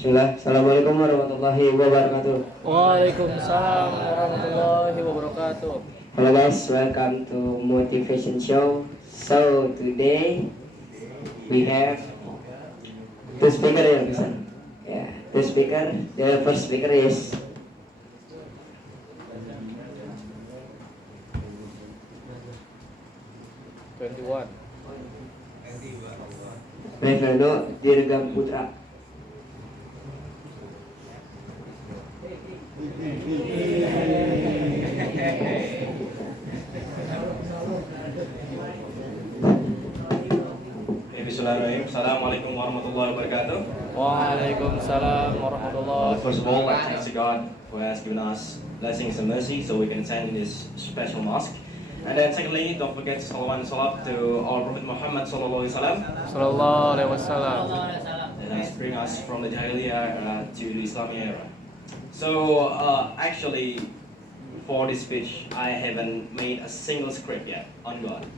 Bismillah. Assalamualaikum warahmatullahi wabarakatuh. Waalaikumsalam warahmatullahi wabarakatuh. Hello guys, welcome to Motivation Show. So today we have two speaker ya, bisa? Yeah, two speaker. The first speaker is Reveeno Dhirgham Putra. Bismillahirrahmanirrahim. Assalamualaikum warahmatullahi wabarakatuh. Waalaikumsalam warahmatullahi First of all, wabarakatuh. thanks to God who has given us blessings and mercy so we can attend this special mosque. And then secondly, don't forget to salawat and salat to our Prophet Muhammad sallallahu alaihi wasallam Sallallahu alaihi wasallam. that has bring us from the Jahiliyah era to the Islamic era. So actually, for this speech, I haven't made a single script yet on God.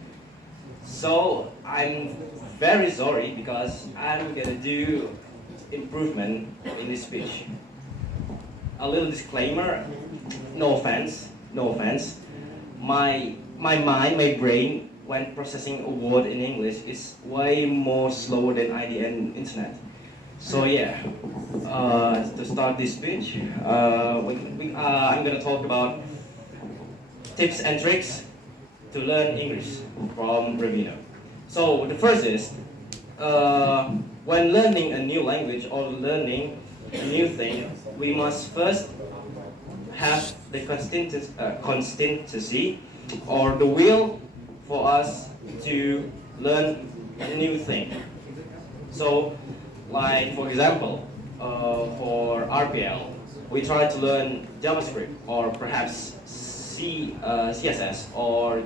So I'm very sorry because I'm gonna do improvement in this speech. A little disclaimer, no offense, no offense. My mind, my brain, when processing a word in English is way more slower than IDN internet. So yeah, to start this speech, I'm gonna talk about tips and tricks to learn English from Reveeno. So the first is, when learning a new language or learning a new thing, we must first have the consistency or the will for us to learn a new thing. So, like for example, for RPL, we try to learn JavaScript or perhaps CSS or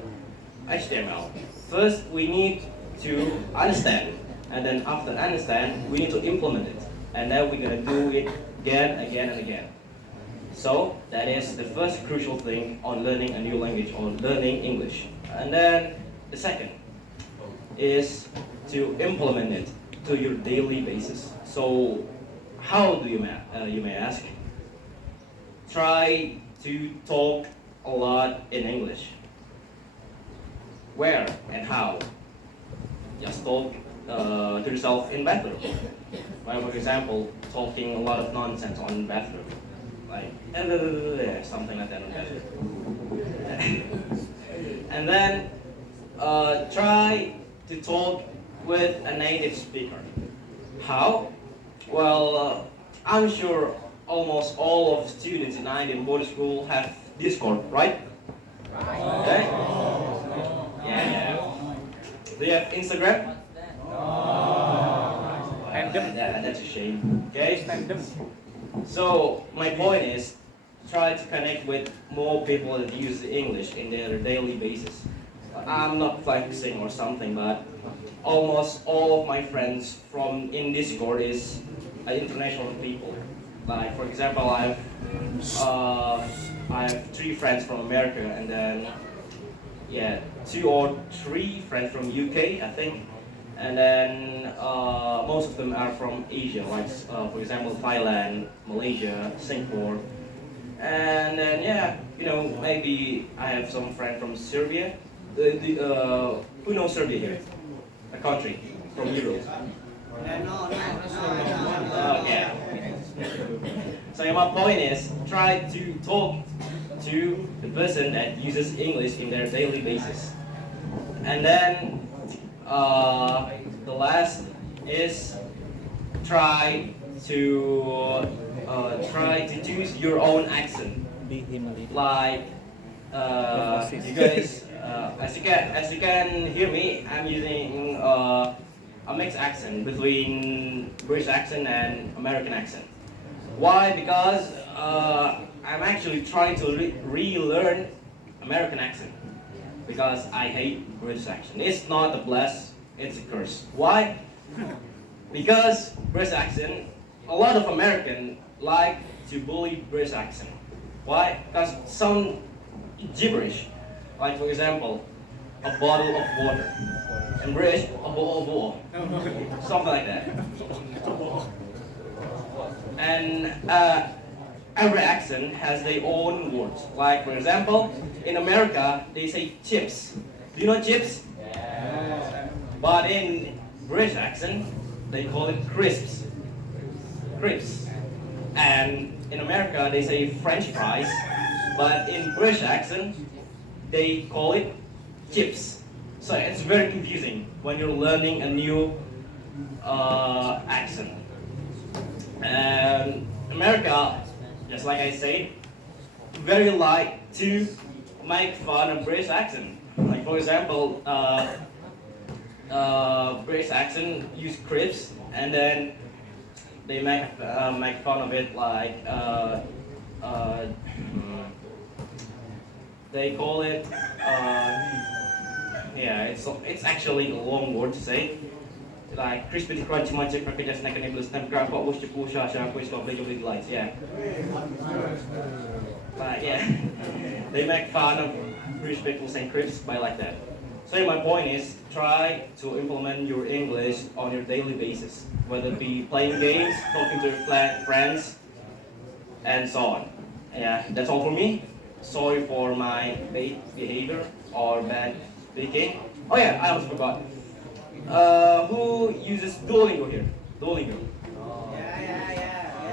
HTML. First, we need to understand, and then after understand, we need to implement it, and then we're gonna do it again, and again. So that is the first crucial thing on learning a new language or learning English. And then the second is to implement it to your daily basis. So how do you may ask? Try to talk a lot in English. Where and how? Just talk to yourself in bathroom. Like for example, talking a lot of nonsense on bathroom, like something like that on bathroom. And then try to talk with a native speaker. How? Well, I'm sure almost all of students in Indian boarding school have Discord, right? Okay. Yeah. Do you have Instagram? That's a shame. Okay. So my point is, try to connect with more people that use English in their daily basis. I'm not flexing or something, but almost all of my friends from in Discord is international people. Like for example, I have 3 friends from America, and then 2 or 3 friends from UK, I think, and then most of them are from Asia, like for example Thailand, Malaysia, Singapore, and then maybe I have some friend from Serbia. Who knows Serbia here? A country from Europe. Yeah. So my point is, try to talk to the person that uses English in their daily basis. And then the last is try to choose your own accent. Like you guys, as you can hear me, I'm using a mixed accent between British accent and American accent. Why? Because I'm actually trying to relearn American accent because I hate British accent. It's not a bless, it's a curse. Why? Because British accent, a lot of Americans like to bully British accent. Why? Because some gibberish. Like for example, a bottle of water. In British, a bottle of water. Something like that. And every accent has their own words. Like for example, in America they say chips. Do you know chips? But in British accent they call it crisps. Crisps. And in America they say French fries, but in British accent they call it chips. So it's very confusing when you're learning a new accent. And America, just like I said, very like to make fun of British accent. Like for example, British accent use crisps, and then they make fun of it like they call it yeah, it's actually a long word to say. Like crispy crunchy munchy cracker just snack and plus time grab what was the push lights, yeah. But yeah, they make fun of British people saying crisps by like that. So my point is, try to implement your English on your daily basis, whether it be playing games, talking to your friends, and so on. Yeah, that's all for me. Sorry for my bad behavior or bad speaking. Oh yeah, I almost forgot. Who uses Duolingo here? Duolingo.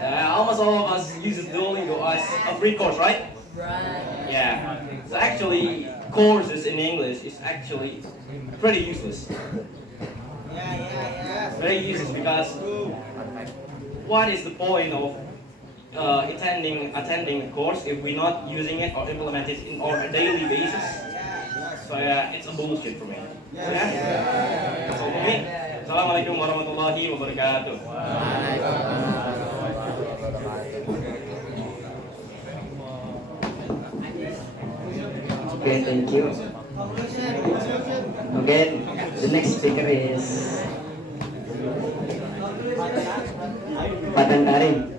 Almost all of us uses Duolingo as a free course, right? Right. Yeah. So actually, courses in English is actually pretty useless. Very useless because what is the point of attending a course if we're not using it or implement it in our daily basis? So yeah, it's a bullshit for me. So, yeah. That's all for me. Assalamualaikum warahmatullahi wabarakatuh. Okay, thank you. Okay, the next speaker is Fathan Karim.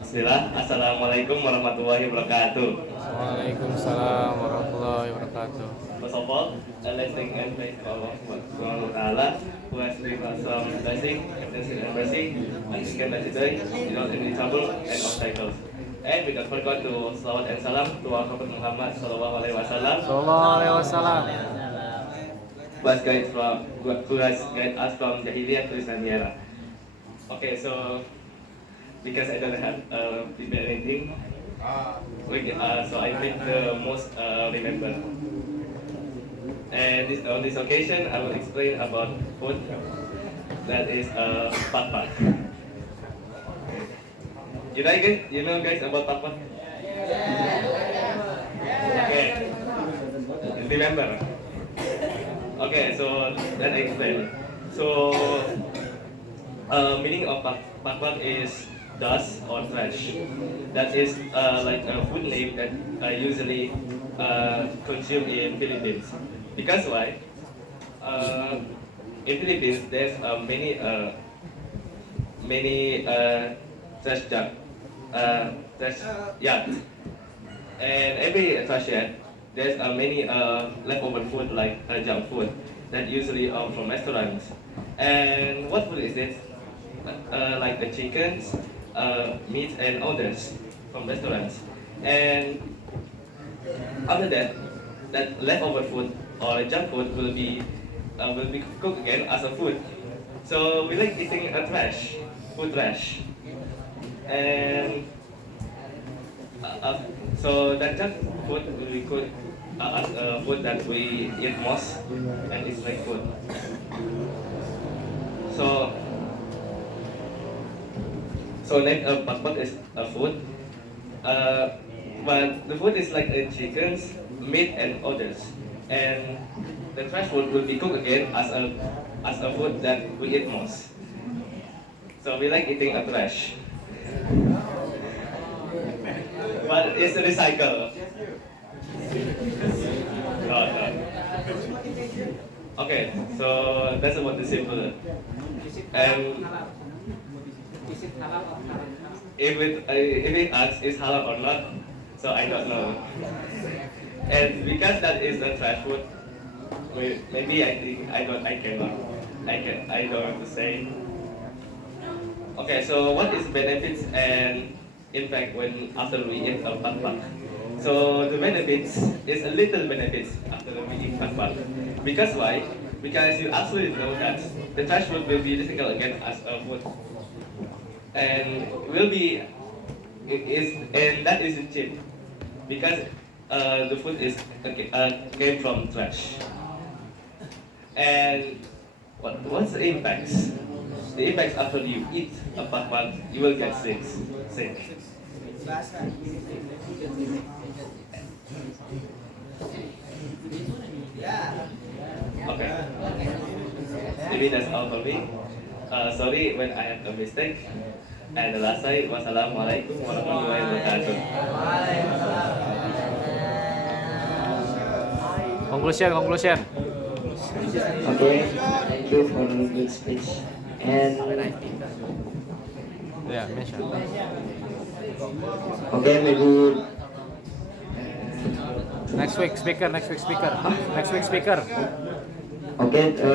Bismillah. Assalamualaikum warahmatullahi wabarakatuh. Waalaikumsalam warahmatullahi wabarakatuh. First of all, let's thank and praise Allah Subhanahu wa Taala who has given us some blessing, captaincy and mercy, and we can today without any trouble and obstacles. And we don't forget to salawat and salam to our Prophet Muhammad Sallallahu Alaihi Wasallam. Sallallahu alaihi wasallam. Who has guided us from Jahiliyah to Islam era. Okay, so because I don't have prepare anything, so I pick the most remember. And on this occasion, I will explain about food that is pat-pat. You know guys about pat-pat? Okay. Remember. Okay, so let me explain. So meaning of pat-pat is dust or trash. That is like a food name that usually consumed in Philippines. Because why? In Philippines, there's many trash yard, and every trash yard there's many leftover food like junk food that usually from restaurants. And what food is this? Like the chickens, meat and others from restaurants. And after that, that leftover food or junk food will be cooked again as a food. So we like eating a food trash. And so that junk food will be cooked as a food that we eat most, and it's like food. So name pat-pat is a food, but the food is like chickens, meat and others, and the trash food will be cooked again as a food that we eat most. So we like eating a trash, but it's a recycle. No. Okay, so that's about the simple. And If it asks is halal or not, so I don't know. And because that is a trash food, maybe I think I don't I don't have to say. Okay, so what is benefits and impact when after we eat a pak. So the benefits is a little benefits after we eat pak. Because why? Because you absolutely know that the trash food will be difficult again as a food, and will be it is and that is cheap because the food is came from trash. And what's the impacts? The impacts after you eat a pakwan, you will get sick. Okay. Maybe that's all for me. Sorry when I had a mistake. And the last time, wassalamualaikum warahmatullahi wabarakatuh. Conclusion. Okay, thank you for the good speech. And Yeah, mention. okay, maybe Next week speaker. okay for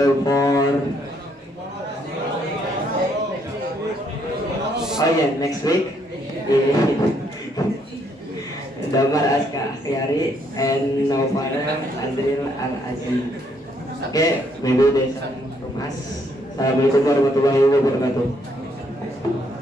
next week Damar Aska Akhyari and Naufal Aziz. Okay, maybe there's some from us. Assalamualaikum warahmatullahi wabarakatuh.